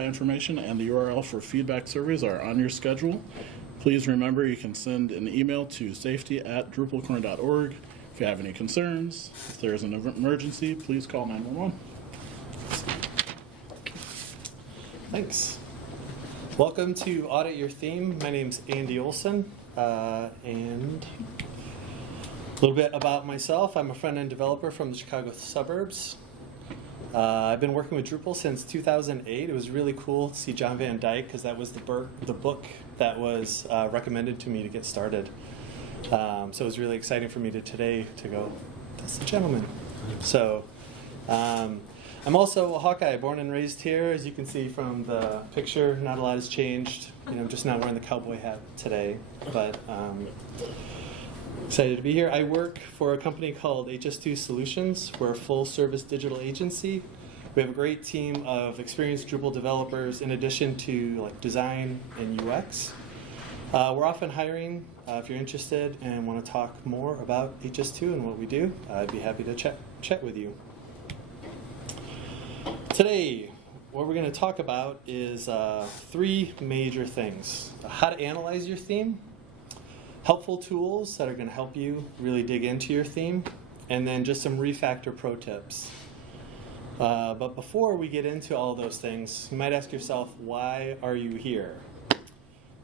Information and the URL for feedback surveys are on your schedule. Please remember you can send an email to safety@drupalcorn.org if you have any concerns. If there's an emergency, please call 911. Thanks. Welcome to Audit Your Theme. My name's Andy Olson, and a little bit about myself. I'm a front-end developer from the Chicago suburbs. I've been working with Drupal since 2008. It was really cool to see John Van Dyke because that was the book that was recommended to me to get started. So it was really exciting for me today to go, that's the gentleman. So I'm also a Hawkeye, born and raised here. As you can see from the picture, not a lot has changed. I'm just not wearing the cowboy hat today, but excited to be here. I work for a company called HS2 Solutions. We're a full-service digital agency. We have a great team of experienced Drupal developers in addition to design and UX. We're often hiring. If you're interested and want to talk more about HS2 and what we do, I'd be happy to chat with you. Today, what we're going to talk about is three major things. How to analyze your theme, helpful tools that are going to help you really dig into your theme, and then just some Refactor pro tips. But before we get into all those things, you might ask yourself, why are you here?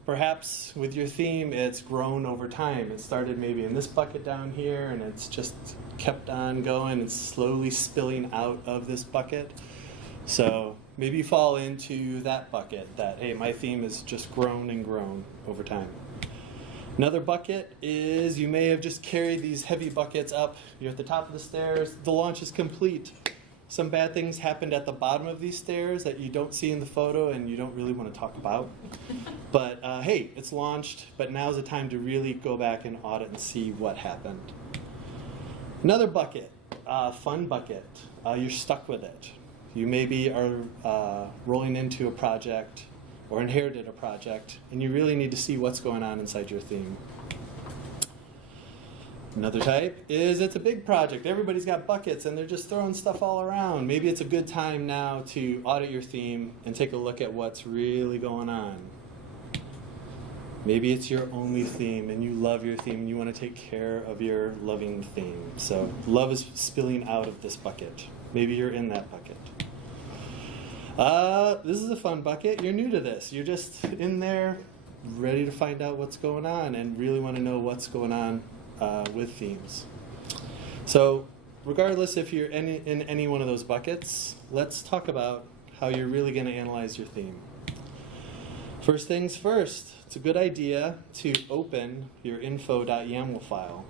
Perhaps with your theme, it's grown over time. It started maybe in this bucket down here, and it's just kept on going. It's slowly spilling out of this bucket. So maybe you fall into that bucket that, hey, my theme has just grown and grown over time. Another bucket is you may have just carried these heavy buckets up. You're at the top of the stairs. The launch is complete. Some bad things happened at the bottom of these stairs that you don't see in the photo and you don't really want to talk about. But hey, it's launched, but now's the time to really go back and audit and see what happened. Another bucket, fun bucket. You're stuck with it. You maybe are rolling into a project or inherited a project, and you really need to see what's going on inside your theme. Another type is it's a big project. Everybody's got buckets, and they're just throwing stuff all around. Maybe it's a good time now to audit your theme and take a look at what's really going on. Maybe it's your only theme, and you love your theme, and you want to take care of your loving theme. So love is spilling out of this bucket. Maybe you're in that bucket. This is a fun bucket. You're new to this. You're just in there ready to find out what's going on and really want to know what's going on with themes. So regardless if you're in any one of those buckets, let's talk about how you're really going to analyze your theme. First things first, it's a good idea to open your info.yaml file.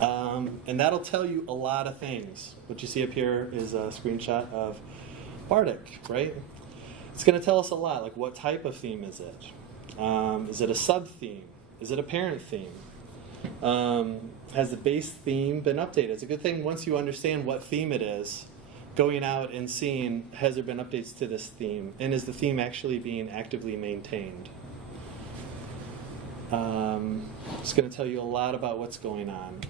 And that'll tell you a lot of things. What you see up here is a screenshot of Bardic, right? It's going to tell us a lot, like what type of theme is it? Is it a sub-theme? Is it a parent theme? Has the base theme been updated? It's a good thing once you understand what theme it is, going out and seeing, has there been updates to this theme? And is the theme actually being actively maintained? It's going to tell you a lot about what's going on.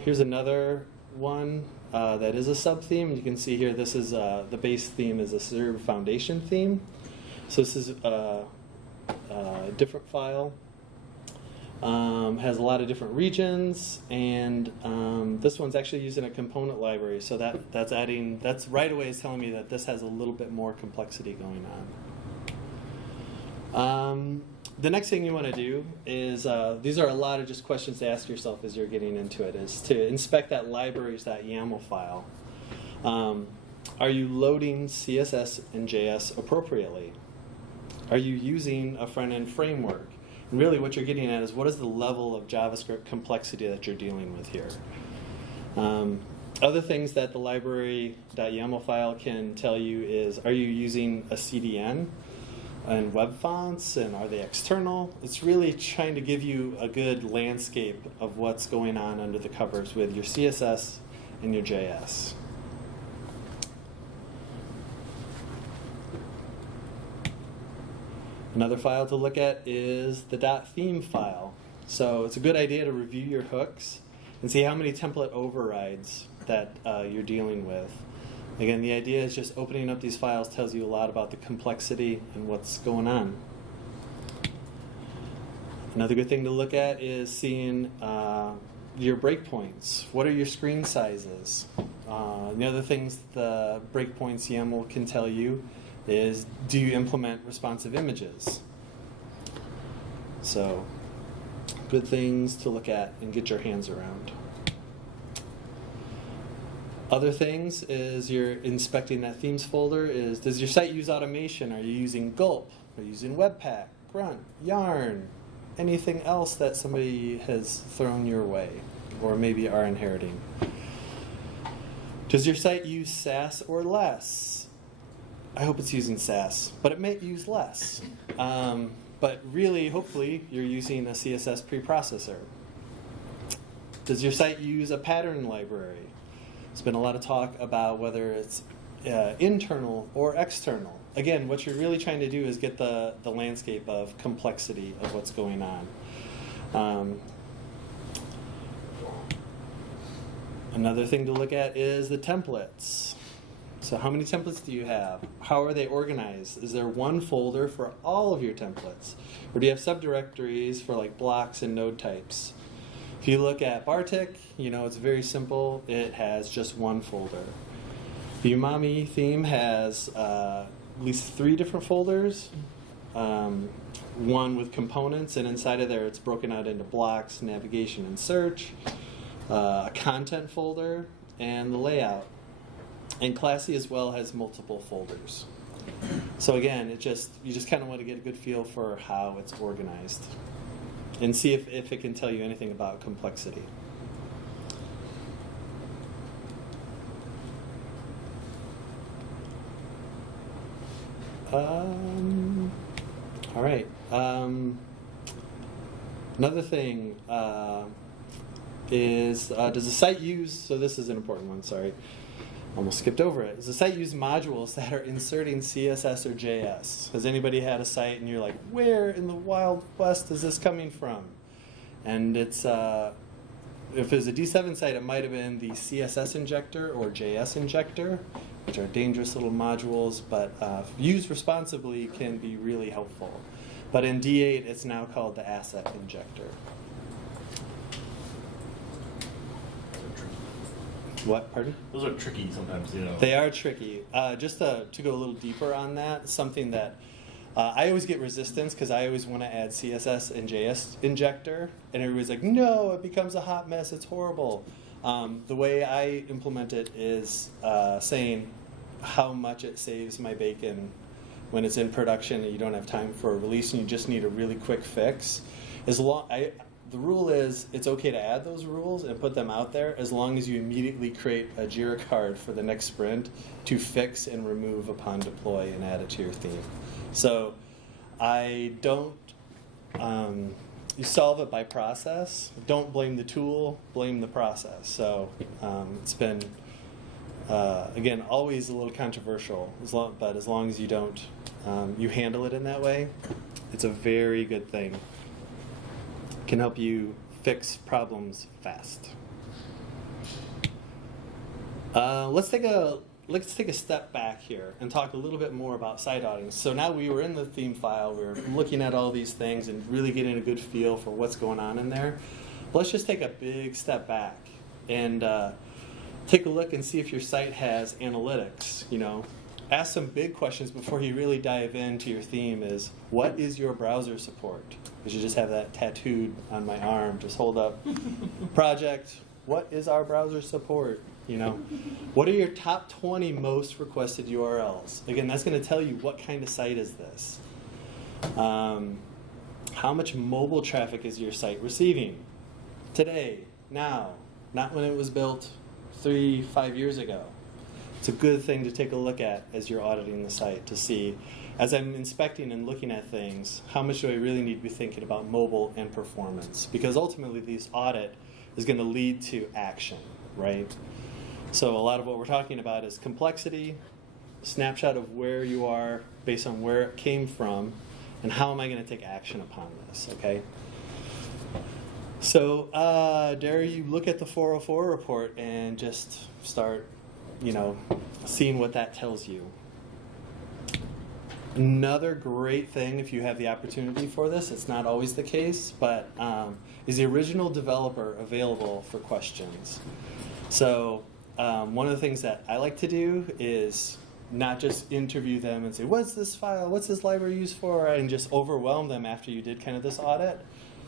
Here's another one that is a sub-theme. You can see here this is the base theme is a Serve Foundation theme. So this is a different file. Has a lot of different regions, and this one's actually using a component library. So that's right away is telling me that this has a little bit more complexity going on. The next thing you want to do is, these are a lot of just questions to ask yourself as you're getting into it, is to inspect that libraries.yaml file. Are you loading CSS and JS appropriately? Are you using a front-end framework? And really what you're getting at is what is the level of JavaScript complexity that you're dealing with here? Other things that the library.yaml file can tell you is, are you using a CDN? And web fonts, and are they external? It's really trying to give you a good landscape of what's going on under the covers with your CSS and your JS. Another file to look at is the .theme file. So it's a good idea to review your hooks and see how many template overrides that you're dealing with. Again, the idea is just opening up these files tells you a lot about the complexity and what's going on. Another good thing to look at is seeing your breakpoints. What are your screen sizes? The other things the breakpoints YAML can tell you is, do you implement responsive images? So, good things to look at and get your hands around. Other things is you're inspecting that themes folder is, does your site use automation? Are you using Gulp? Are you using Webpack, Grunt, Yarn? Anything else that somebody has thrown your way or maybe are inheriting? Does your site use SASS or less? I hope it's using SASS, but it may use less. But really, hopefully, you're using a CSS preprocessor. Does your site use a pattern library? There's been a lot of talk about whether it's internal or external. Again, what you're really trying to do is get the landscape of complexity of what's going on. Another thing to look at is the templates. So how many templates do you have? How are they organized? Is there one folder for all of your templates? Or do you have subdirectories for like blocks and node types? If you look at Bartik, it's very simple. It has just one folder. The Umami theme has at least 3 different folders. One with components, and inside of there it's broken out into blocks, navigation and search, a content folder, and the layout. And Classy as well has multiple folders. So again, you just kind of want to get a good feel for how it's organized and see if it can tell you anything about complexity. All right. Another thing is, does the site use, so this is an important one, sorry. Almost skipped over it. Does the site use modules that are inserting CSS or JS? Has anybody had a site and you're like, where in the Wild West is this coming from? And it's, if it was a D7 site, it might have been the CSS injector or JS injector, which are dangerous little modules, but used responsibly can be really helpful. But in D8, it's now called the asset injector. What, pardon? Those are tricky sometimes, They are tricky. Just to go a little deeper on that, something that I always get resistance because I always want to add CSS and JS injector, and everybody's like, no, it becomes a hot mess, it's horrible. The way I implement it is saying how much it saves my bacon when it's in production and you don't have time for a release and you just need a really quick fix. The rule is it's okay to add those rules and put them out there as long as you immediately create a JIRA card for the next sprint to fix and remove upon deploy and add it to your theme. So I don't, you solve it by process. Don't blame the tool, blame the process. So it's been, again, always a little controversial, but as long as you don't, you handle it in that way, it's a very good thing. Can help you fix problems fast. Let's take a step back here and talk a little bit more about site auditing. So now we were in the theme file, we were looking at all these things and really getting a good feel for what's going on in there. Let's just take a big step back and take a look and see if your site has analytics. Ask some big questions before you really dive into your theme is, what is your browser support? I should just have that tattooed on my arm. Just hold up. Project, what is our browser support? What are your top 20 most requested URLs? Again, that's going to tell you what kind of site is this. How much mobile traffic is your site receiving? Today, now, not when it was built 3-5 years ago. It's a good thing to take a look at as you're auditing the site to see, as I'm inspecting and looking at things, how much do I really need to be thinking about mobile and performance? Because ultimately, this audit is going to lead to action, right? So a lot of what we're talking about is complexity, snapshot of where you are based on where it came from, and how am I going to take action upon this, okay? So dare you look at the 404 report and just start seeing what that tells you. Another great thing, if you have the opportunity for this, it's not always the case, but is the original developer available for questions? So one of the things that I like to do is not just interview them and say, what's this file, what's this library used for, and just overwhelm them after you did kind of this audit.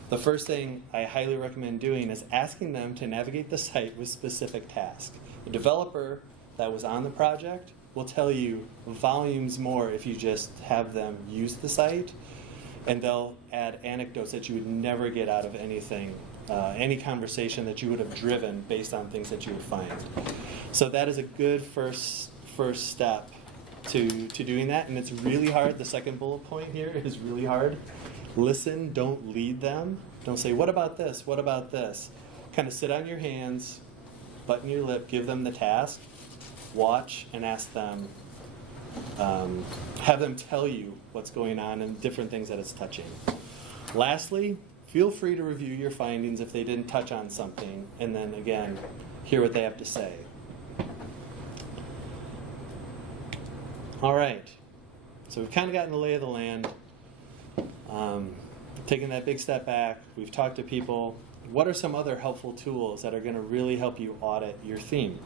The first thing I highly recommend doing is asking them to navigate the site with specific tasks. The developer that was on the project will tell you volumes more if you just have them use the site, and they'll add anecdotes that you would never get out of anything, any conversation that you would have driven based on things that you would find. So that is a good first step to doing that, and it's really hard. The second bullet point here is really hard. Listen, don't lead them. Don't say, what about this? What about this? Kind of sit on your hands, button your lip, give them the task, watch, and ask them, have them tell you what's going on and different things that it's touching. Lastly, feel free to review your findings if they didn't touch on something, and then again, hear what they have to say. All right, so we've kind of gotten the lay of the land. Taking that big step back, we've talked to people. What are some other helpful tools that are going to really help you audit your theme?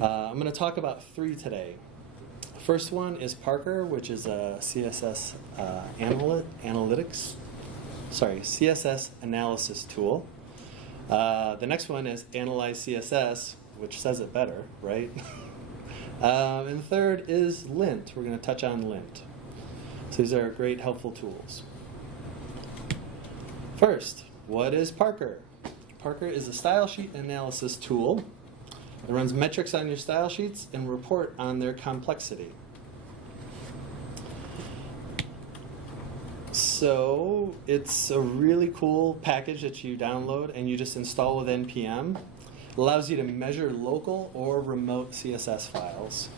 I'm going to talk about 3 today. First one is Parker, which is a CSS CSS analysis tool. The next one is Analyze CSS, which says it better, right? And the third is Lint. We're going to touch on Lint. So these are great, helpful tools. First, what is Parker? Parker is a style sheet analysis tool. It runs metrics on your style sheets and report on their complexity. So it's a really cool package that you download and you just install with NPM. It allows you to measure local or remote CSS files.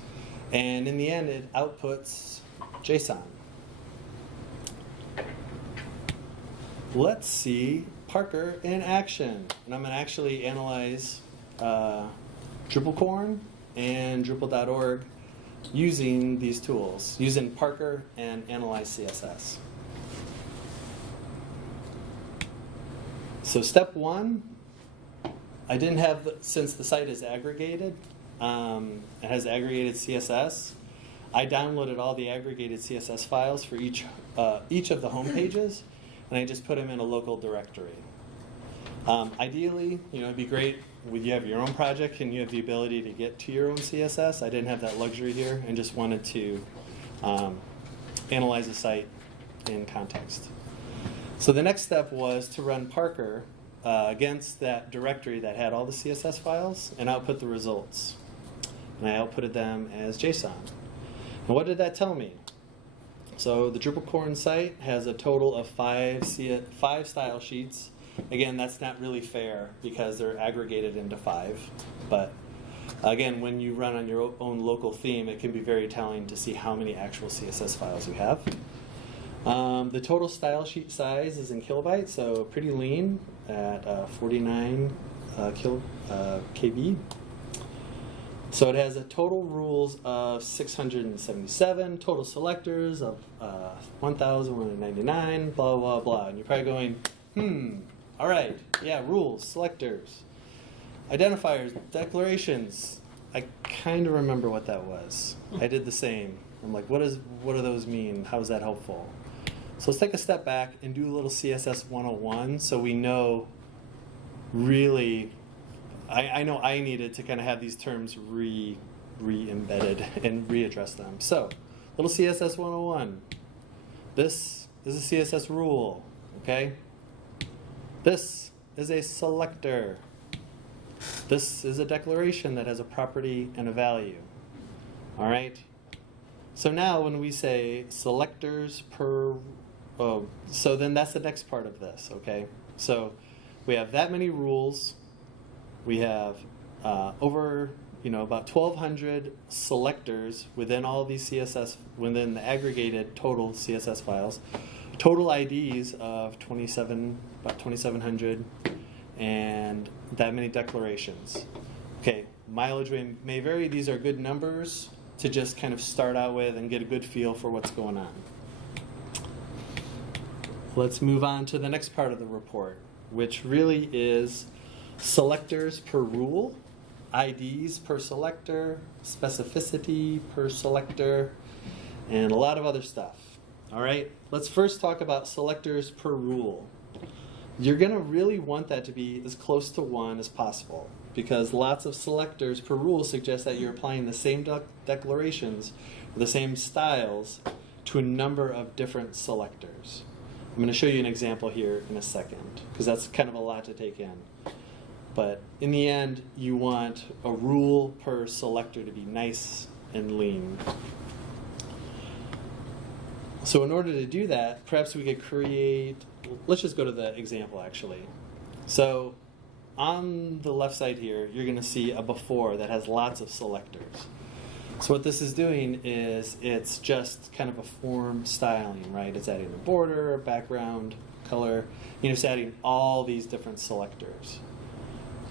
And in the end, it outputs JSON. Let's see Parker in action. And I'm going to actually analyze DrupalCorn and Drupal.org using these tools, using Parker and Analyze CSS. So step 1, I didn't have, since the site is aggregated, it has aggregated CSS, I downloaded all the aggregated CSS files for each of the home pages, and I just put them in a local directory. Ideally, it'd be great when you have your own project and you have the ability to get to your own CSS. I didn't have that luxury here and just wanted to analyze the site in context. So the next step was to run Parker against that directory that had all the CSS files and output the results. And I outputted them as JSON. And what did that tell me? So the DrupalCorn site has a total of 5 style sheets. Again, that's not really fair because they're aggregated into 5. But again, when you run on your own local theme, it can be very telling to see how many actual CSS files you have. The total style sheet size is in kilobytes, so pretty lean at 49 KB. So it has a total rules of 677, total selectors of 1,199, blah, blah, blah. And you're probably going, all right, yeah, rules, selectors, identifiers, declarations. I kind of remember what that was. I did the same. I'm like, what do those mean? How is that helpful? So let's take a step back and do a little CSS 101 so we know really, I know I needed to kind of have these terms re-embedded and readdress them. So, little CSS 101. This is a CSS rule, okay? This is a selector. This is a declaration that has a property and a value. All right? So now when we say selectors per, so then that's the next part of this, okay? So we have that many rules. We have over, about 1,200 selectors within all these CSS, within the aggregated total CSS files. Total IDs of about 2,700, and that many declarations. Okay, mileage may vary. These are good numbers to just kind of start out with and get a good feel for what's going on. Let's move on to the next part of the report, which really is selectors per rule, IDs per selector, specificity per selector, and a lot of other stuff. All right, let's first talk about selectors per rule. You're going to really want that to be as close to 1 as possible, because lots of selectors per rule suggest that you're applying the same declarations or the same styles to a number of different selectors. I'm going to show you an example here in a second, because that's kind of a lot to take in. But in the end, you want a rule per selector to be nice and lean. So in order to do that, perhaps we could create, let's just go to the example actually. So on the left side here, you're going to see a before that has lots of selectors. So what this is doing is it's just kind of a form styling, right? It's adding a border, background, color. You know, it's adding all these different selectors.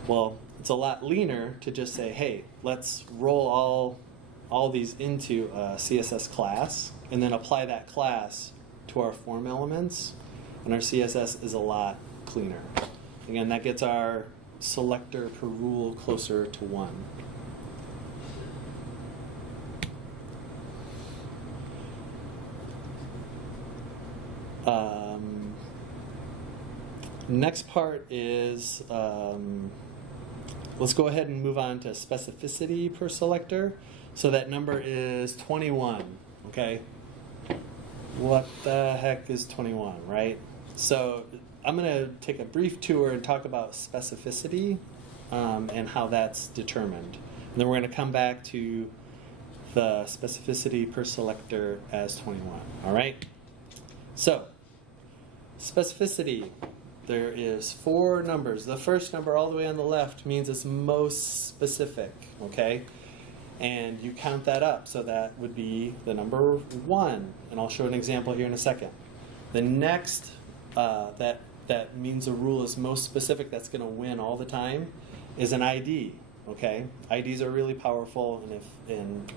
Well, it's a lot leaner to just say, hey, let's roll all these into a CSS class and then apply that class to our form elements. And our CSS is a lot cleaner. Again, that gets our selector per rule closer to 1. Next part is, let's go ahead and move on to specificity per selector. So that number is 21, okay? What the heck is 21, right? So I'm going to take a brief tour and talk about specificity and how that's determined. And then we're going to come back to the specificity per selector as 21, all right? So specificity, there is 4 numbers. The first number all the way on the left means it's most specific, okay? And you count that up, so that would be the number 1. And I'll show an example here in a second. The next, that means a rule is most specific, that's going to win all the time, is an ID, okay? IDs are really powerful, and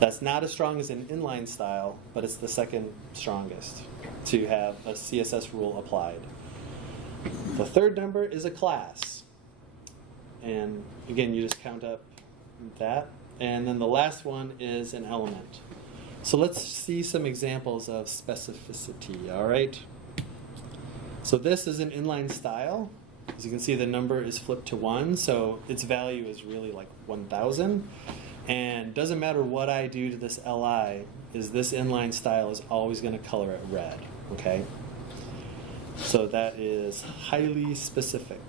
that's not as strong as an inline style, but it's the second strongest to have a CSS rule applied. The third number is a class. And again, you just count up that. And then the last one is an element. So let's see some examples of specificity, all right? So this is an inline style. As you can see, the number is flipped to 1, so its value is really like 1,000. And doesn't matter what I do to this LI, this inline style is always going to color it red, okay? So that is highly specific.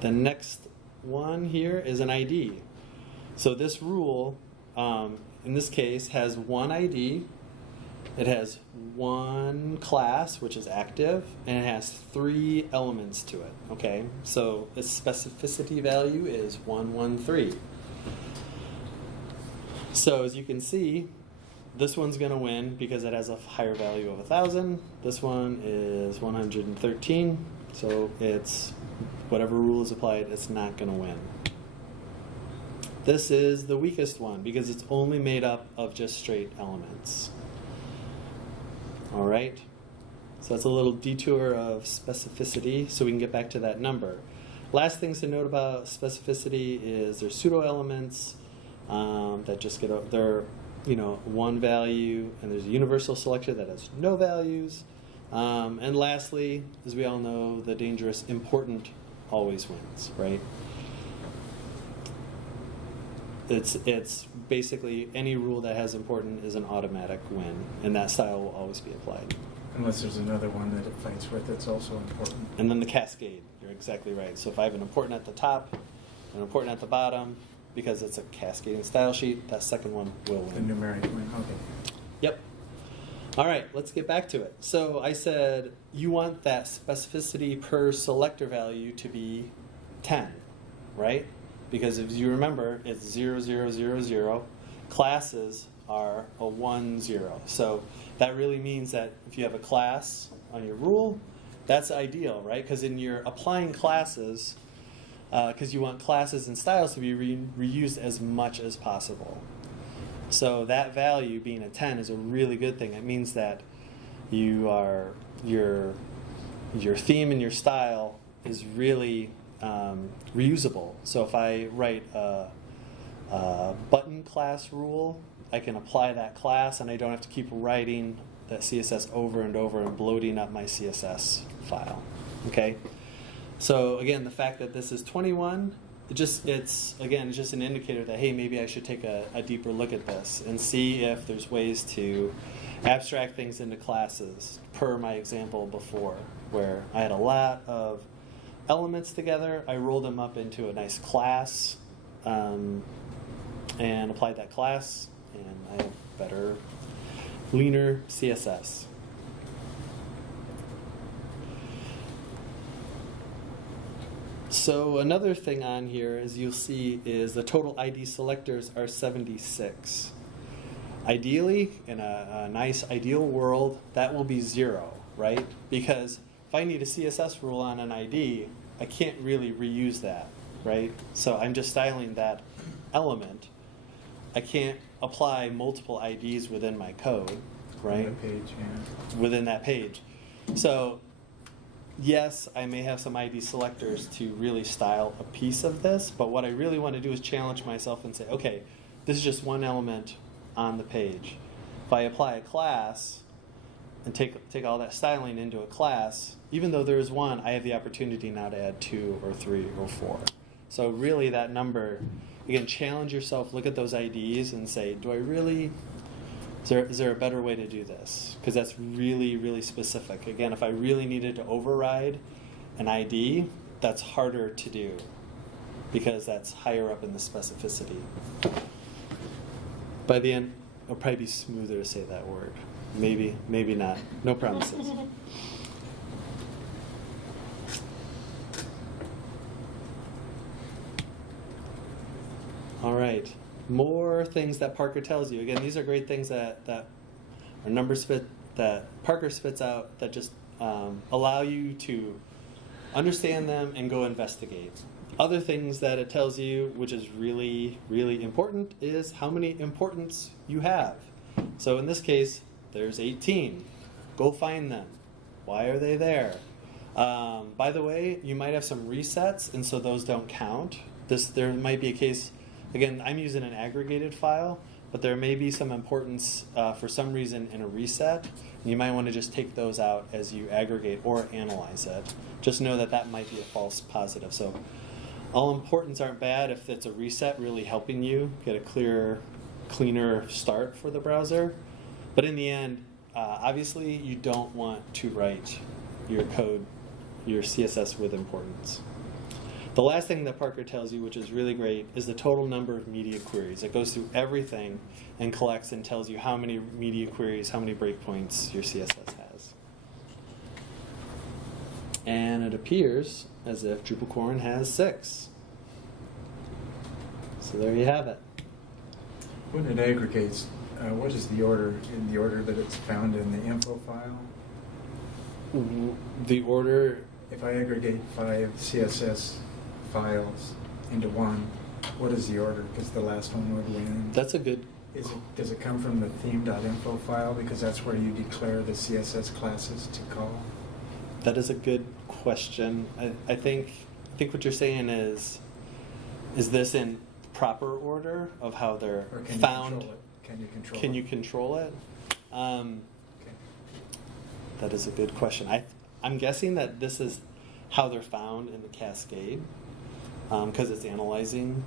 The next one here is an ID. So this rule, in this case, has 1 ID. It has 1 class, which is active, and it has 3 elements to it, okay? So its specificity value is 113. So as you can see, this one's going to win because it has a higher value of 1,000. This one is 113. So it's whatever rule is applied, it's not going to win. This is the weakest one because it's only made up of just straight elements. All right. So that's a little detour of specificity, so we can get back to that number. Last things to note about specificity is there's pseudo elements that just get they're 1 value, and there's a universal selector that has no values. And lastly, as we all know, the dangerous important always wins, right? It's basically any rule that has important is an automatic win, and that style will always be applied. Unless there's another one that it fights with that's also important. And then the cascade, you're exactly right. So if I have an important at the top, an important at the bottom, because it's a cascading style sheet, that second one will win. The numeric win, okay. Yep. All right, let's get back to it. So I said you want that specificity per selector value to be 10, right? Because if you remember, it's 0, 0, 0, 0. Classes are a 1, 0. So that really means that if you have a class on your rule, that's ideal, right? Because in your applying classes, because you want classes and styles to be reused as much as possible. So that value being a 10 is a really good thing. It means that your theme and your style is really reusable. So if I write a button class rule, I can apply that class, and I don't have to keep writing that CSS over and over and bloating up my CSS file. Okay. So again, the fact that this is 21, it's just an indicator that, hey, maybe I should take a deeper look at this and see if there's ways to abstract things into classes, per my example before, where I had a lot of elements together. I rolled them up into a nice class and applied that class, and I have better, leaner CSS. So another thing on here, as you'll see, is the total ID selectors are 76. Ideally, in a nice ideal world, that will be 0, right? Because if I need a CSS rule on an ID, I can't really reuse that, right? So I'm just styling that element. I can't apply multiple IDs within my code, right? On the page, yeah. Within that page. So yes, I may have some ID selectors to really style a piece of this, but what I really want to do is challenge myself and say, okay, this is just one element on the page. If I apply a class and take all that styling into a class, even though there is one, I have the opportunity now to add 2 or 3 or 4. So really that number, again, challenge yourself, look at those IDs and say, do I really, is there a better way to do this? Because that's really, really specific. Again, if I really needed to override an ID, that's harder to do because that's higher up in the specificity. By the end, it'll probably be smoother to say that word. Maybe, maybe not. No promises. All right. More things that Parker tells you. Again, these are great things that are numbers that Parker spits out that just allow you to understand them and go investigate. Other things that it tells you, which is really, really important, is how many importance you have. So in this case, there's 18. Go find them. Why are they there? By the way, you might have some resets, and so those don't count. There might be a case, again, I'm using an aggregated file, but there may be some importance for some reason in a reset. And you might want to just take those out as you aggregate or analyze it. Just know that that might be a false positive. So all importance aren't bad if it's a reset really helping you get a cleaner start for the browser. But in the end, obviously you don't want to write your code, your CSS with importance. The last thing that Parker tells you, which is really great, is the total number of media queries. It goes through everything and collects and tells you how many media queries, how many breakpoints your CSS has. And it appears as if DrupalCorn has 6. So there you have it. When it aggregates, what is the order? In the order that it's found in the info file? The order... If I aggregate 5 CSS files into one, what is the order? Because the last one would win. That's a good... Does it come from the theme.info file? Because that's where you declare the CSS classes to call. That is a good question. I think what you're saying is this in proper order of how they're Or can found? You control it? Can you control Can it? you control it? Okay. That is a good question. I'm guessing that this is how they're found in the cascade because it's analyzing.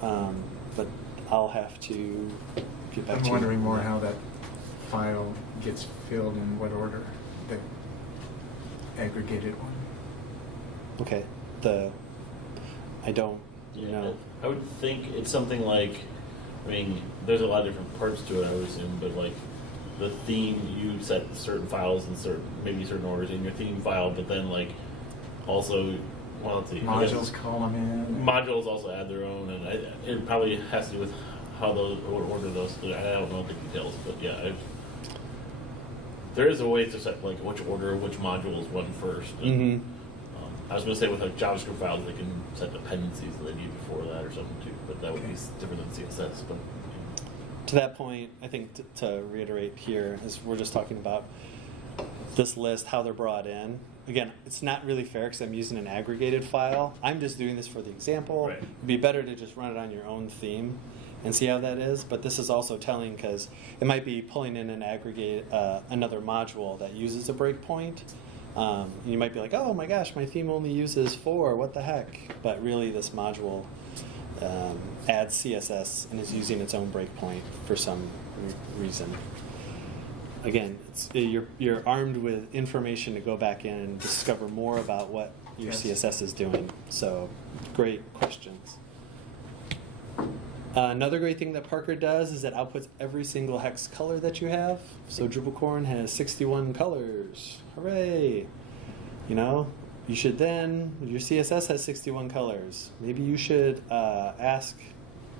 But I'll have to get back to you. I'm wondering more how that file gets filled in what order, the aggregated one. Okay. I don't know. I would think it's something like, I mean, there's a lot of different parts to it, I would assume, but like the theme, you set certain files in maybe certain orders in your theme file, but then like also, well, let's see. Modules call them in. Modules also add their own, and it probably has to do with how those, or order those, I don't know the details, but yeah, there is a way to set like which order, which modules run first. And, I was going to say with like JavaScript files, they can set dependencies that they need before that or something too, but that would be different than CSS. But to that point, I think to reiterate here is we're just talking about this list, how they're brought in. Again, it's not really fair because I'm using an aggregated file. I'm just doing this for the example. Right. It'd be better to just run it on your own theme and see how that is. But this is also telling because it might be pulling in an aggregate, another module that uses a breakpoint. And you might be like, oh my gosh, my theme only uses 4, what the heck? But really this module adds CSS and is using its own breakpoint for some reason. Again, you're armed with information to go back in and discover more about what your CSS is doing. So, great questions. Another great thing that Parker does is it outputs every single hex color that you have. So DrupalCorn has 61 colors. Hooray! You know, you should then, your CSS has 61 colors. Maybe you should ask,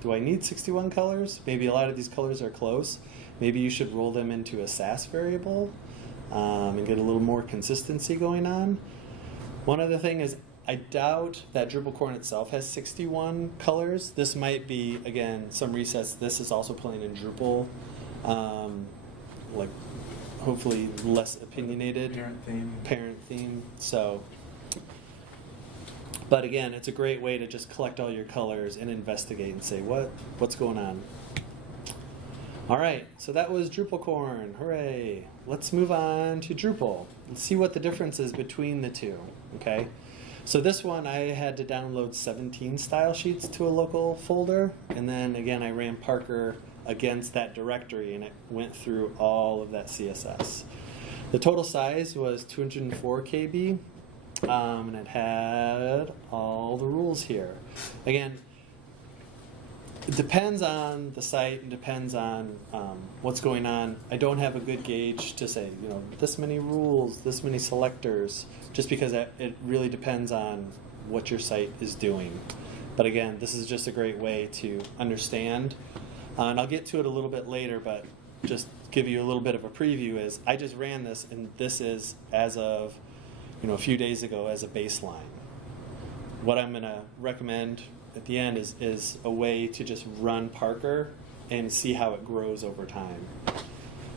do I need 61 colors? Maybe a lot of these colors are close. Maybe you should roll them into a SASS variable and get a little more consistency going on. One other thing is I doubt that DrupalCorn itself has 61 colors. This might be, again, some resets. This is also playing in Drupal, like hopefully less opinionated. Parent theme. So, but again, it's a great way to just collect all your colors and investigate and say, what's going on? All right, so that was DrupalCorn. Hooray. Let's move on to Drupal. Let's see what the difference is between the two, okay? So this one, I had to download 17 style sheets to a local folder, and then again, I ran Parker against that directory, and it went through all of that CSS. The total size was 204 KB, and it had all the rules here. Again, it depends on the site and depends on what's going on. I don't have a good gauge to say, you know, this many rules, this many selectors, just because it really depends on what your site is doing. But again, this is just a great way to understand. And I'll get to it a little bit later, but just give you a little bit of a preview is I just ran this, and this is as of, you know, a few days ago as a baseline. What I'm going to recommend at the end is a way to just run Parker and see how it grows over time.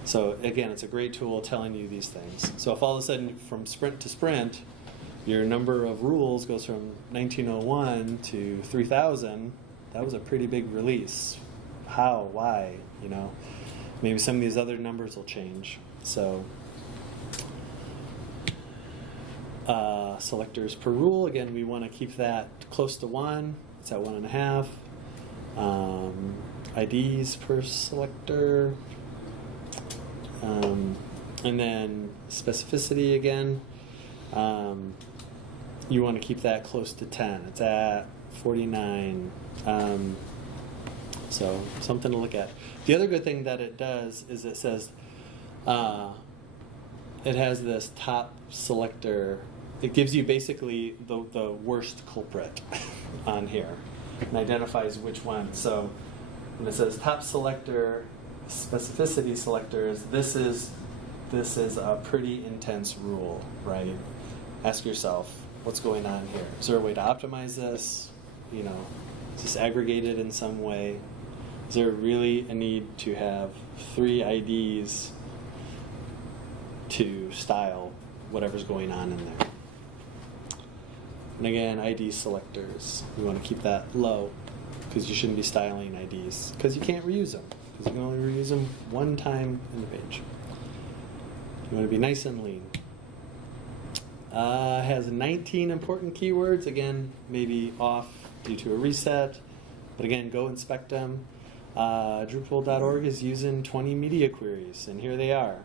So again, it's a great tool telling you these things. So if all of a sudden from sprint to sprint, your number of rules goes from 1901 to 3000, that was a pretty big release. How? Why? You know, maybe some of these other numbers will change. So selectors per rule, again, we want to keep that close to 1. It's at 1.5. IDs per selector. And then specificity again. You want to keep that close to 10. It's at 49. So something to look at. The other good thing that it does is it says it has this top selector. It gives you basically the worst culprit on here and identifies which one. So when it says top selector, specificity selectors, this is a pretty intense rule, right? Ask yourself, what's going on here? Is there a way to optimize this? You know, is this aggregated in some way? Is there really a need to have 3 IDs to style whatever's going on in there? And again, ID selectors, you want to keep that low because you shouldn't be styling IDs because you can't reuse them because you can only reuse them one time in the page. You want to be nice and lean. Has 19 important keywords, again, maybe off due to a reset, but again, go inspect them. Drupal.org is using 20 media queries, and here they are.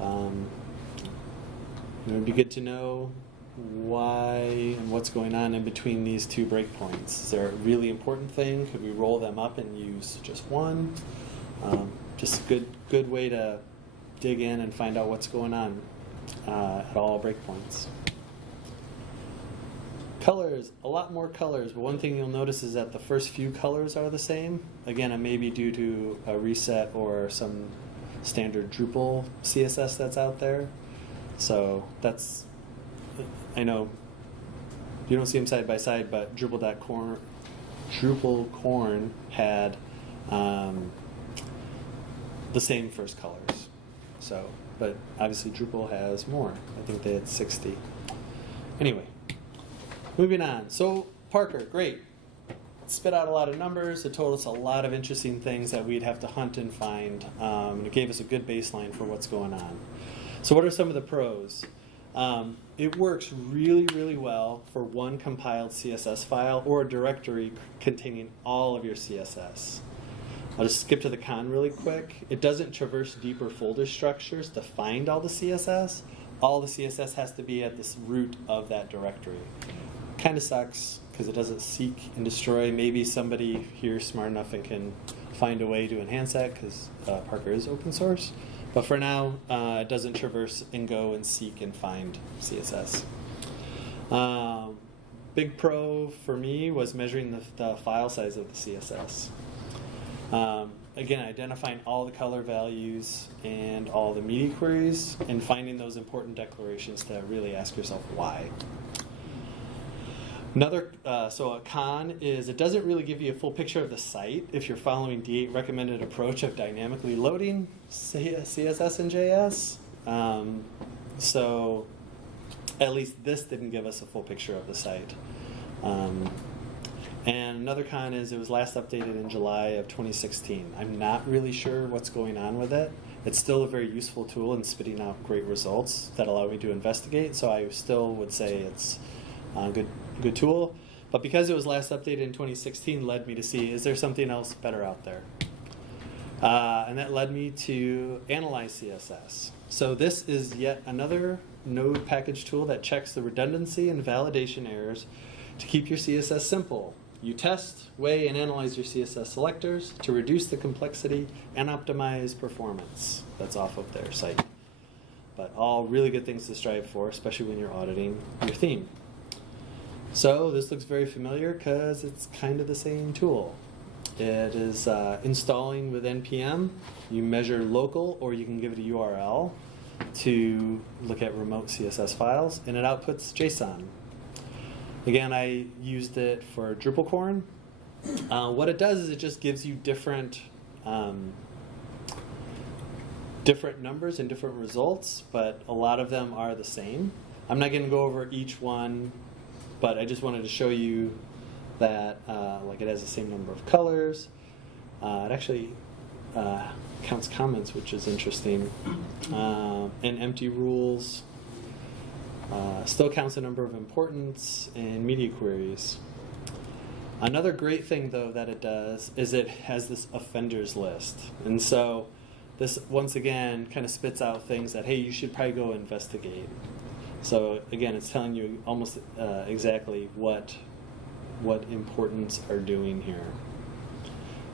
It would be good to know why and what's going on in between these 2 breakpoints. Is there a really important thing? Could we roll them up and use just one? Just a good way to dig in and find out what's going on at all breakpoints. Colors, a lot more colors, but one thing you'll notice is that the first few colors are the same. Again, it may be due to a reset or some standard Drupal CSS that's out there. So that's, I know You don't see them side by side, but DrupalCorn had the same first colors. So, but obviously Drupal has more. I think they had 60. Anyway, moving on. So Parker, great. Spit out a lot of numbers. It told us a lot of interesting things that we'd have to hunt and find. And it gave us a good baseline for what's going on. So what are some of the pros? It works really, really well for one compiled CSS file or a directory containing all of your CSS. I'll just skip to the con really quick. It doesn't traverse deeper folder structures to find all the CSS. All the CSS has to be at this root of that directory. Kind of sucks because it doesn't seek and destroy. Maybe somebody here is smart enough and can find a way to enhance that because Parker is open source. But for now, it doesn't traverse and go and seek and find CSS. Big pro for me was measuring the file size of the CSS. Again, identifying all the color values and all the media queries and finding those important declarations to really ask yourself why. So a con is it doesn't really give you a full picture of the site if you're following D8 recommended approach of dynamically loading CSS and JS. So at least this didn't give us a full picture of the site. And another con is it was last updated in July of 2016. I'm not really sure what's going on with it. It's still a very useful tool in spitting out great results that allow me to investigate, so I still would say it's a good tool. But because it was last updated in 2016 led me to see, is there something else better out there? And that led me to analyze CSS. So this is yet another node package tool that checks the redundancy and validation errors to keep your CSS simple. You test, weigh, and analyze your CSS selectors to reduce the complexity and optimize performance. That's off of their site. But all really good things to strive for, especially when you're auditing your theme. So this looks very familiar because it's kind of the same tool. It is installing with NPM. You measure local, or you can give it a URL to look at remote CSS files, and it outputs JSON. Again, I used it for DrupalCorn. What it does is it just gives you different numbers and different results, but a lot of them are the same. I'm not going to go over each one, but I just wanted to show you that like it has the same number of colors. It actually counts comments, which is interesting, and empty rules. Still counts the number of importance and media queries. Another great thing, though, that it does is it has this offenders list. And so this, once again, kind of spits out things that, hey, you should probably go investigate. So, again, it's telling you almost exactly what importance are doing here.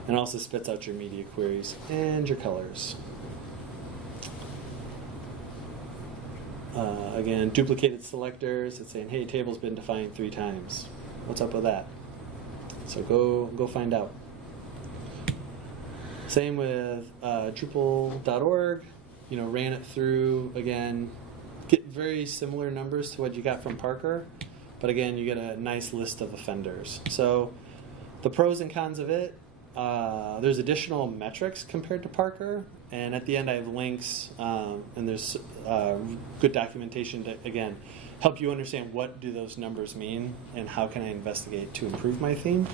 And also spits out your media queries and your colors. Again, duplicated selectors. It's saying, hey, table's been defined 3 times. What's up with that? So go find out. Same with Drupal.org. Ran it through, again, get very similar numbers to what you got from Parker. But again, you get a nice list of offenders. So the pros and cons of it, there's additional metrics compared to Parker. And at the end, I have links, and there's good documentation to, again, help you understand what do those numbers mean and how can I investigate to improve my theme.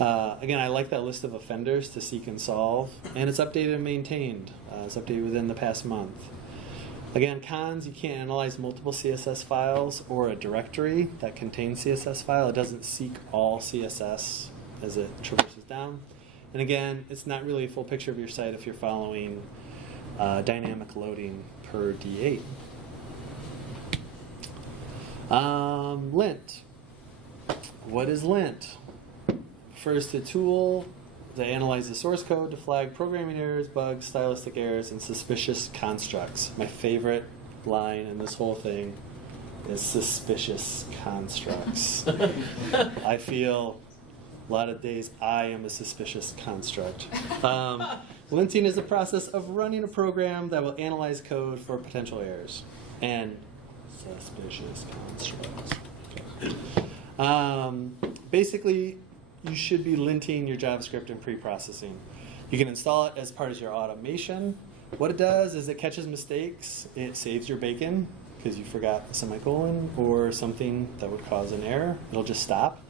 Again, I like that list of offenders to seek and solve, and it's updated and maintained. It's updated within the past month. Again, cons, you can't analyze multiple CSS files or a directory that contains CSS file. It doesn't seek all CSS as it traverses down. And again, it's not really a full picture of your site if you're following dynamic loading per D8. Lint. What is Lint? First, a tool that analyzes the source code to flag programming errors, bugs, stylistic errors, and suspicious constructs. My favorite line in this whole thing is suspicious constructs. I feel a lot of days I am a suspicious construct. Linting is a process of running a program that will analyze code for potential errors and suspicious constructs. Basically, you should be linting your JavaScript and pre-processing. You can install it as part of your automation. What it does is it catches mistakes. It saves your bacon because you forgot a semicolon or something that would cause an error. It'll just stop.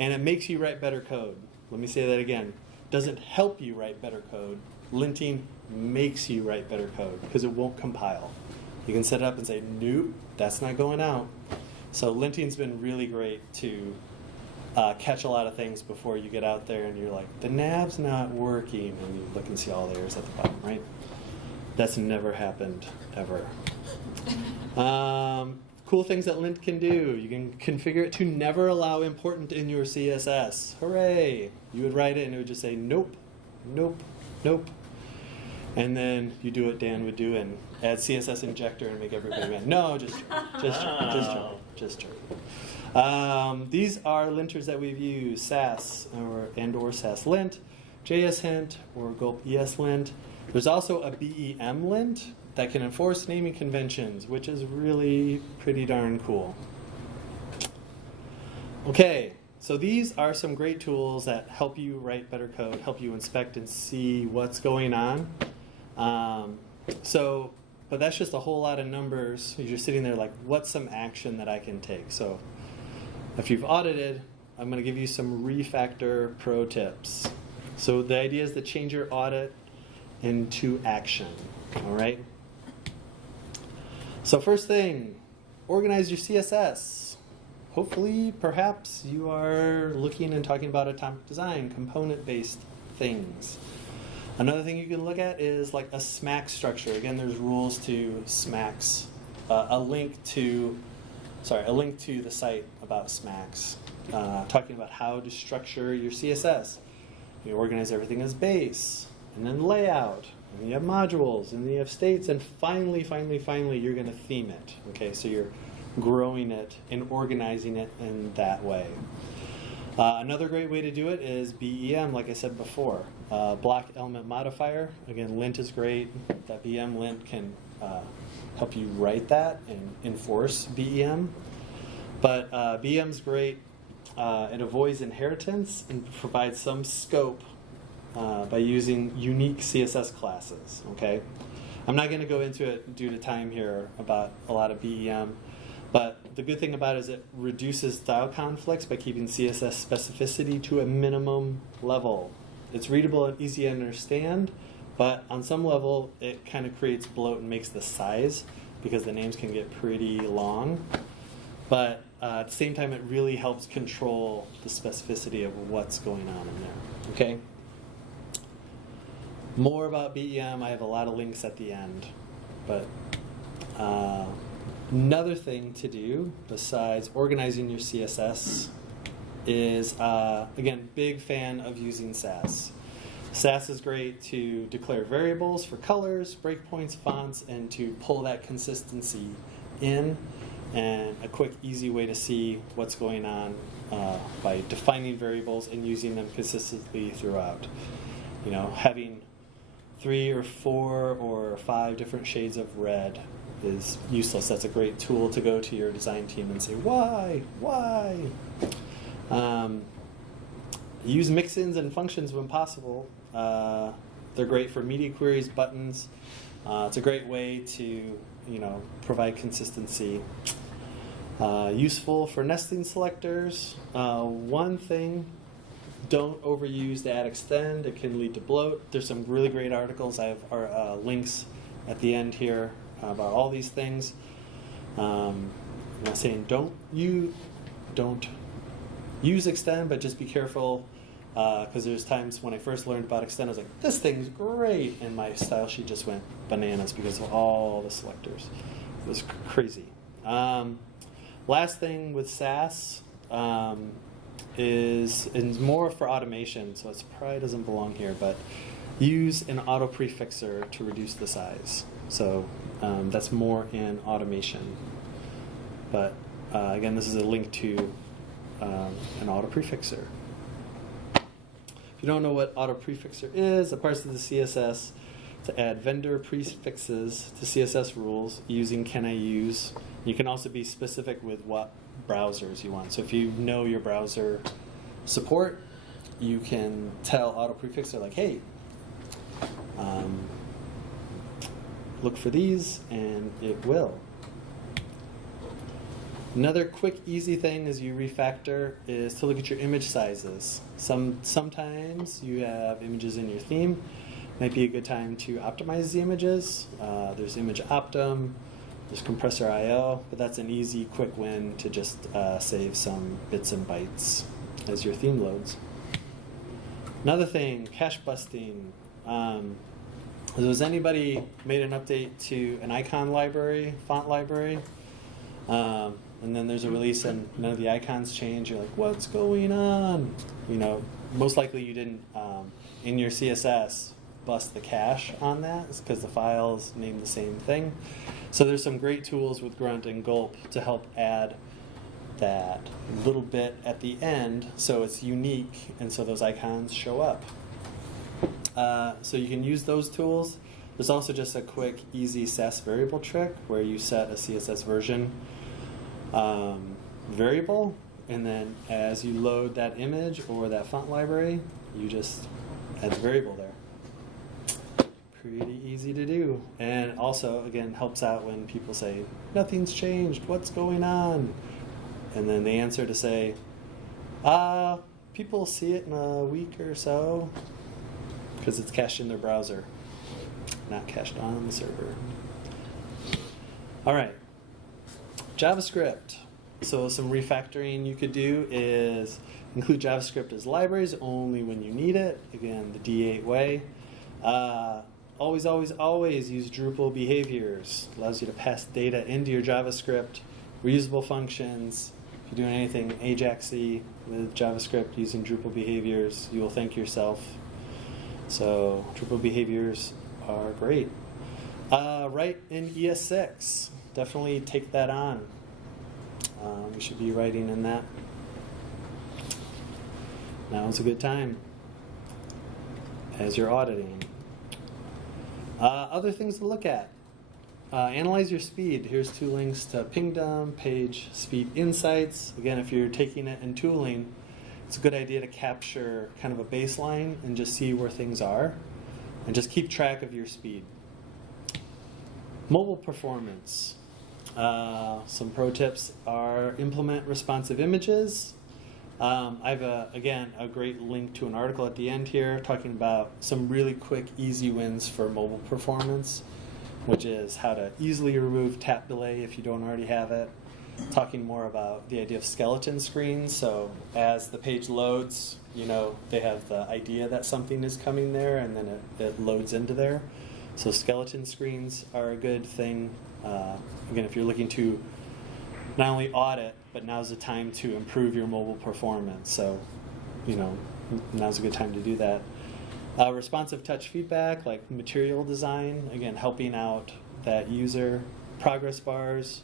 And it makes you write better code. Let me say that again. Doesn't help you write better code. Linting makes you write better code because it won't compile. You can set it up and say, nope, that's not going out. So linting's been really great to catch a lot of things before you get out there and you're like, the nav's not working, and you look and see all the errors at the bottom, right? That's never happened, ever. Cool things that lint can do. You can configure it to never allow important in your CSS. Hooray! You would write it and it would just say, nope, nope, nope. And then you do what Dan would do and add CSS injector and make everybody mad. No, just joke. These are linters that we've used: SASS or SASS lint, JS hint, or gulp ES lint. There's also a BEM lint that can enforce naming conventions, which is really pretty darn cool. Okay, so these are some great tools that help you write better code, help you inspect and see what's going on. But that's just a whole lot of numbers. You're sitting there like, what's some action that I can take? So if you've audited, I'm going to give you some Refactor pro tips. So the idea is to change your audit into action, all right? So first thing, organize your CSS. Hopefully, perhaps you are looking and talking about atomic design, component-based things. Another thing you can look at is like a SMACCS structure. Again, there's rules to SMACCS. A link to the site about SMACCS, talking about how to structure your CSS. You organize everything as base, and then layout, and you have modules, and you have states, and finally, you're going to theme it. Okay, so you're growing it and organizing it in that way. Another great way to do it is BEM, like I said before. Block element modifier. Again, lint is great. That BEM lint can help you write that and enforce BEM. But BEM's great. It avoids inheritance and provides some scope by using unique CSS classes. Okay, I'm not going to go into it due to time here about a lot of BEM. But the good thing about it is it reduces style conflicts by keeping CSS specificity to a minimum level. It's readable and easy to understand, but on some level it kind of creates bloat and makes the size because the names can get pretty long. But at the same time, it really helps control the specificity of what's going on in there. Okay? More about BEM. I have a lot of links at the end. But another thing to do besides organizing your CSS is, again, big fan of using SASS. SASS is great to declare variables for colors, breakpoints, fonts, and to pull that consistency in, and a quick, easy way to see what's going on by defining variables and using them consistently throughout. You know, having 3 or 4 or 5 different shades of red is useless. That's a great tool to go to your design team and say, why? Use mix-ins and functions when possible. They're great for media queries, buttons. It's a great way to, provide consistency. Useful for nesting selectors. One thing, don't overuse the add extend. It can lead to bloat. There's some really great articles. I have links at the end here about all these things. I'm not saying don't use extend, but just be careful because there's times when I first learned about extend, I was like, this thing's great, and my style sheet just went bananas because of all the selectors. It was crazy. Last thing with SASS is more for automation, so it probably doesn't belong here, but use an auto prefixer to reduce the size. So that's more in automation. But again, this is a link to an auto prefixer. If you don't know what auto prefixer is, the parts of the CSS to add vendor prefixes to CSS rules using can I use. You can also be specific with what browsers you want. So if you know your browser support, you can tell AutoPrefix, like, hey, look for these, and it will. Another quick, easy thing as you refactor is to look at your image sizes. Sometimes you have images in your theme. Might be a good time to optimize the images. There's image optim, there's compressor IO, but that's an easy, quick win to just save some bits and bytes as your theme loads. Another thing, cache busting. Has anybody made an update to an icon library, font library? And then there's a release and none of the icons change. You're like, what's going on? You know, most likely you didn't, in your CSS, bust the cache on that. It's because the files name the same thing. So there's some great tools with Grunt and Gulp to help add that little bit at the end so it's unique and so those icons show up. So you can use those tools. There's also just a quick, easy SASS variable trick where you set a CSS version variable, and then as you load that image or that font library, you just add the variable there. Pretty easy to do. And also, again, helps out when people say, nothing's changed, what's going on? And then they answer to say, people see it in a week or so, because it's cached in their browser, not cached on the server. All right, JavaScript. So some refactoring you could do is include JavaScript as libraries only when you need it. Again, the D8 way. Always, always, always use Drupal behaviors. Allows you to pass data into your JavaScript, reusable functions. If you're doing anything Ajax-y with JavaScript using Drupal behaviors, you will thank yourself. So Drupal behaviors are great. Write in ES6. Definitely take that on. We should be writing in that. Now is a good time as you're auditing. Other things to look at. Analyze your speed. Here's two links to Pingdom, Page Speed Insights. Again, if you're taking it in tooling, it's a good idea to capture kind of a baseline and just see where things are and just keep track of your speed. Mobile performance. Some pro tips are implement responsive images. I have, again, a great link to an article at the end here talking about some really quick, easy wins for mobile performance, which is how to easily remove tap delay if you don't already have it. Talking more about the idea of skeleton screens. So as the page loads, you know, they have the idea that something is coming there, and then it loads into there. So skeleton screens are a good thing. Again, if you're looking to not only audit, but now's the time to improve your mobile performance. So, you know, now's a good time to do that. Responsive touch feedback, like material design, again, helping out that user. Progress bars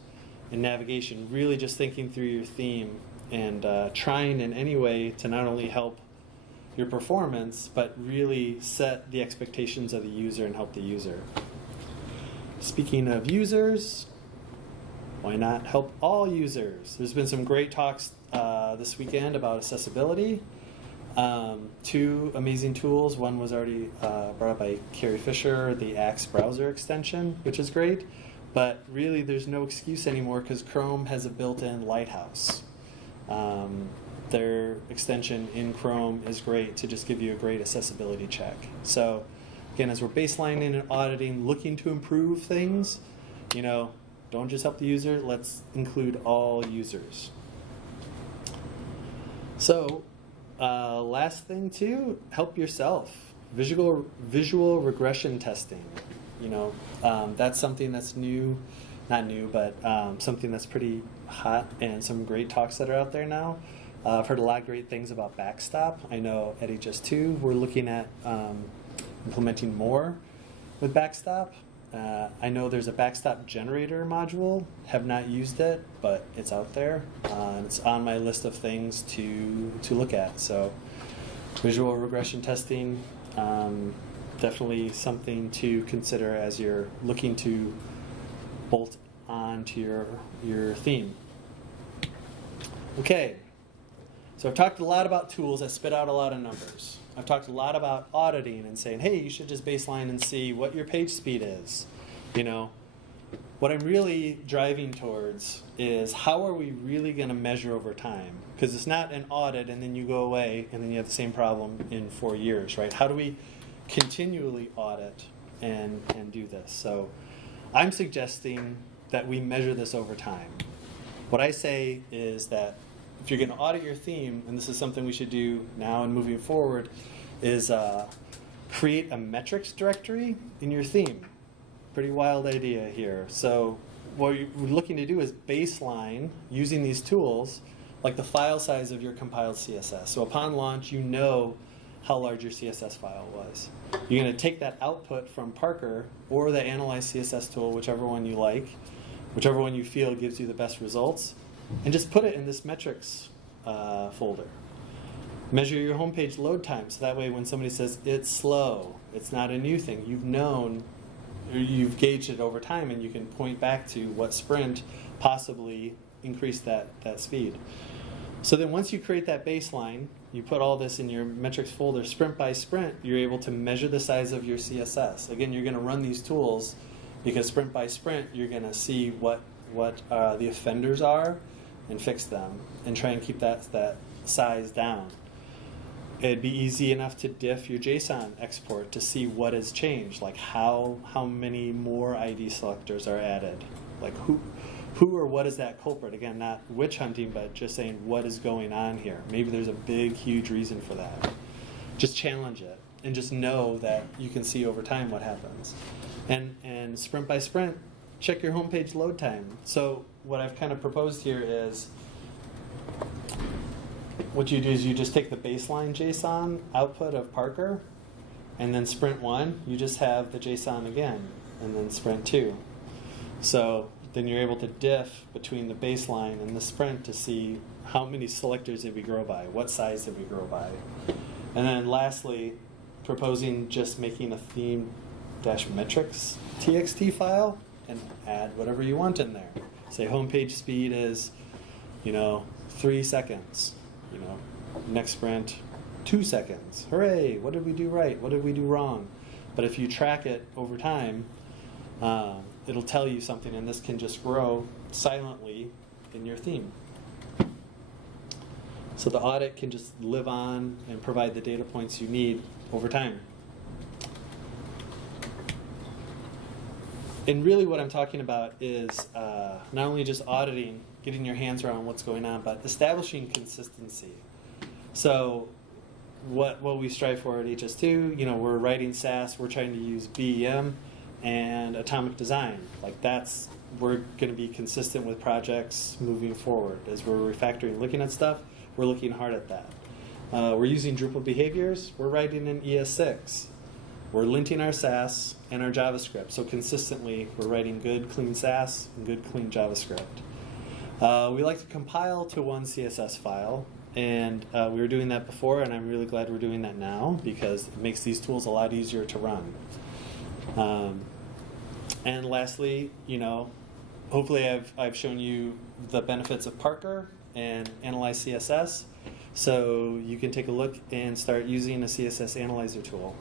and navigation, really just thinking through your theme and trying in any way to not only help your performance, but really set the expectations of the user and help the user. Speaking of users, why not help all users? There's been some great talks this weekend about accessibility. Two amazing tools. One was already brought up by Carrie Fisher, the Axe browser extension, which is great. But really, there's no excuse anymore because Chrome has a built-in lighthouse. Their extension in Chrome is great to just give you a great accessibility check. So again, as we're baselining and auditing, looking to improve things, you know, don't just help the user, let's include all users. So last thing too, help yourself. Visual regression testing. You know, that's something that's new, not new, but something that's pretty hot, and some great talks that are out there now. I've heard a lot of great things about Backstop. I know at HS2 we're looking at implementing more with Backstop. I know there's a Backstop generator module. Have not used it, but it's out there. It's on my list of things to look at. So visual regression testing, definitely something to consider as you're looking to bolt onto your theme. Okay, so I've talked a lot about tools that spit out a lot of numbers. I've talked a lot about auditing and saying, hey, you should just baseline and see what your page speed is. You know, what I'm really driving towards is how are we really going to measure over time? Because it's not an audit and then you go away and then you have the same problem in 4 years, right? How do we continually audit and do this? So I'm suggesting that we measure this over time. What I say is that if you're going to audit your theme, and this is something we should do now and moving forward, is create a metrics directory in your theme. Pretty wild idea here. So what we're looking to do is baseline using these tools, like the file size of your compiled CSS. So upon launch, you know how large your CSS file was. You're going to take that output from Parker or the Analyze CSS tool, whichever one you like, whichever one you feel gives you the best results, and just put it in this metrics folder. Measure your homepage load time, so that way when somebody says it's slow, it's not a new thing. You've known, or you've gauged it over time, and you can point back to what sprint possibly increased that speed. So then once you create that baseline, you put all this in your metrics folder, sprint by sprint, you're able to measure the size of your CSS. Again, you're going to run these tools because sprint by sprint, you're going to see what the offenders are and fix them and try and keep that size down. It'd be easy enough to diff your JSON export to see what has changed, like how many more ID selectors are added, like who or what is that culprit? Again, not witch hunting, but just saying what is going on here. Maybe there's a big, huge reason for that. Just challenge it and just know that you can see over time what happens. And sprint by sprint, check your homepage load time. So what I've kind of proposed here is what you do is you just take the baseline JSON output of Parker, and then sprint 1, you just have the JSON again, and then sprint 2. So then you're able to diff between the baseline and the sprint to see how many selectors did we grow by, what size did we grow by. And then lastly, proposing just making a theme-metrics txt file and add whatever you want in there. Say homepage speed is, 3 seconds. Next sprint, 2 seconds. Hooray, what did we do right? What did we do wrong? But if you track it over time, it'll tell you something, and this can just grow silently in your theme. So the audit can just live on and provide the data points you need over time. And really what I'm talking about is not only just auditing, getting your hands around what's going on, but establishing consistency. So what we strive for at HS2, we're writing SASS, we're trying to use BEM and atomic design. We're going to be consistent with projects moving forward. As we're refactoring, looking at stuff, we're looking hard at that. We're using Drupal behaviors, we're writing in ES6. We're linting our SASS and our JavaScript. So consistently, we're writing good, clean SASS and good, clean JavaScript. We like to compile to one CSS file, and we were doing that before, and I'm really glad we're doing that now because it makes these tools a lot easier to run. And lastly, hopefully I've shown you the benefits of Parker and Analyze CSS, so you can take a look and start using a CSS analyzer tool.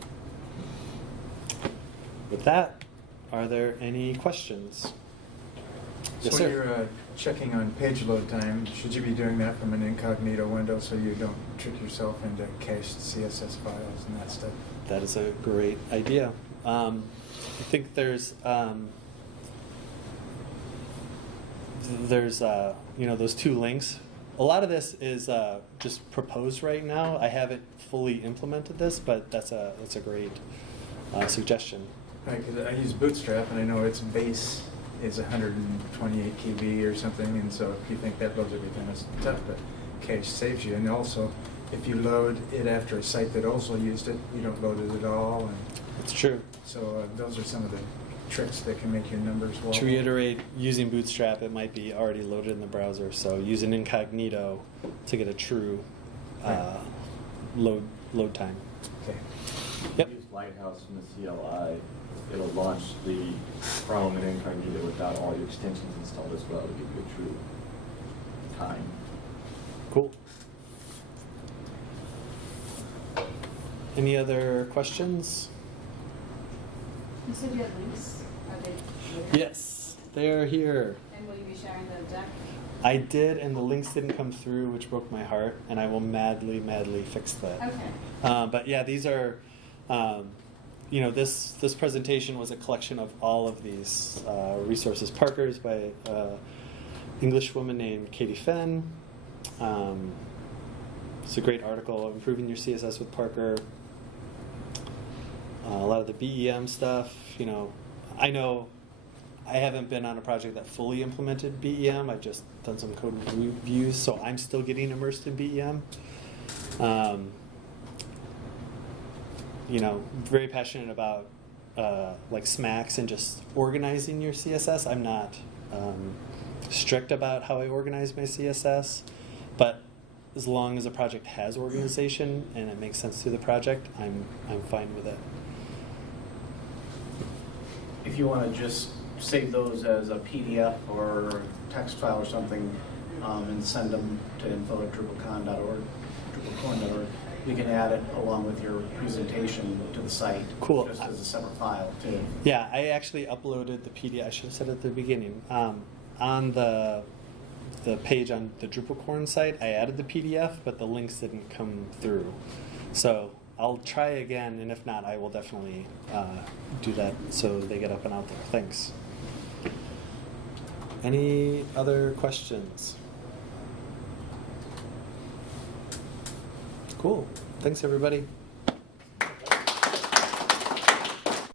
With that, are there any questions? Yes, So sir. you're checking on page load time. Should you be doing that from an incognito window so you don't trick yourself into cached CSS files and that stuff? That is a great idea. I think there's those 2 links. A lot of this is just proposed right now. I haven't fully implemented this, but that's a great suggestion. Right, 'cause I use Bootstrap, and I know its base is 128 KB or something, and so if you think that loads everything, it's tough, but cache saves you. And also, if you load it after a site that also used it, you don't load it at all. And It's true. so those are some of the tricks that can make your numbers wobble. To reiterate, using Bootstrap, it might be already loaded in the browser, so use an incognito to get a true load time. Okay. Yep. Use Lighthouse from the CLI. It'll launch the Chrome and incognito without all your extensions installed as well to give you a true time. Cool. Any other questions? You said you had links. Are they here? Yes, they're here. And will you be sharing the deck? I did, and the links didn't come through, which broke my heart, and I will madly fix that. Okay. But yeah, these are, this presentation was a collection of all of these resources. Parker's by English woman named Katie Fenn. It's a great article, Improving Your CSS with Parker. A lot of the BEM stuff, I know I haven't been on a project that fully implemented BEM. I've just done some code reviews, so I'm still getting immersed in BEM. Very passionate about like SMACCS and just organizing your CSS. I'm not strict about how I organize my CSS, but as long as a project has organization and it makes sense to the project, I'm fine with it. If you want to just save those as a PDF or text file or something, and send them to info@DrupalCorn.org, you can add it along with your presentation to the site. Cool. Just as a separate file too. Yeah, I actually uploaded the PDF. I should have said it at the beginning. On the page on the DrupalCorn site, I added the PDF, but the links didn't come through. So I'll try again, and if not, I will definitely do that so they get up and out there. Thanks. Any other questions? Cool. Thanks, everybody.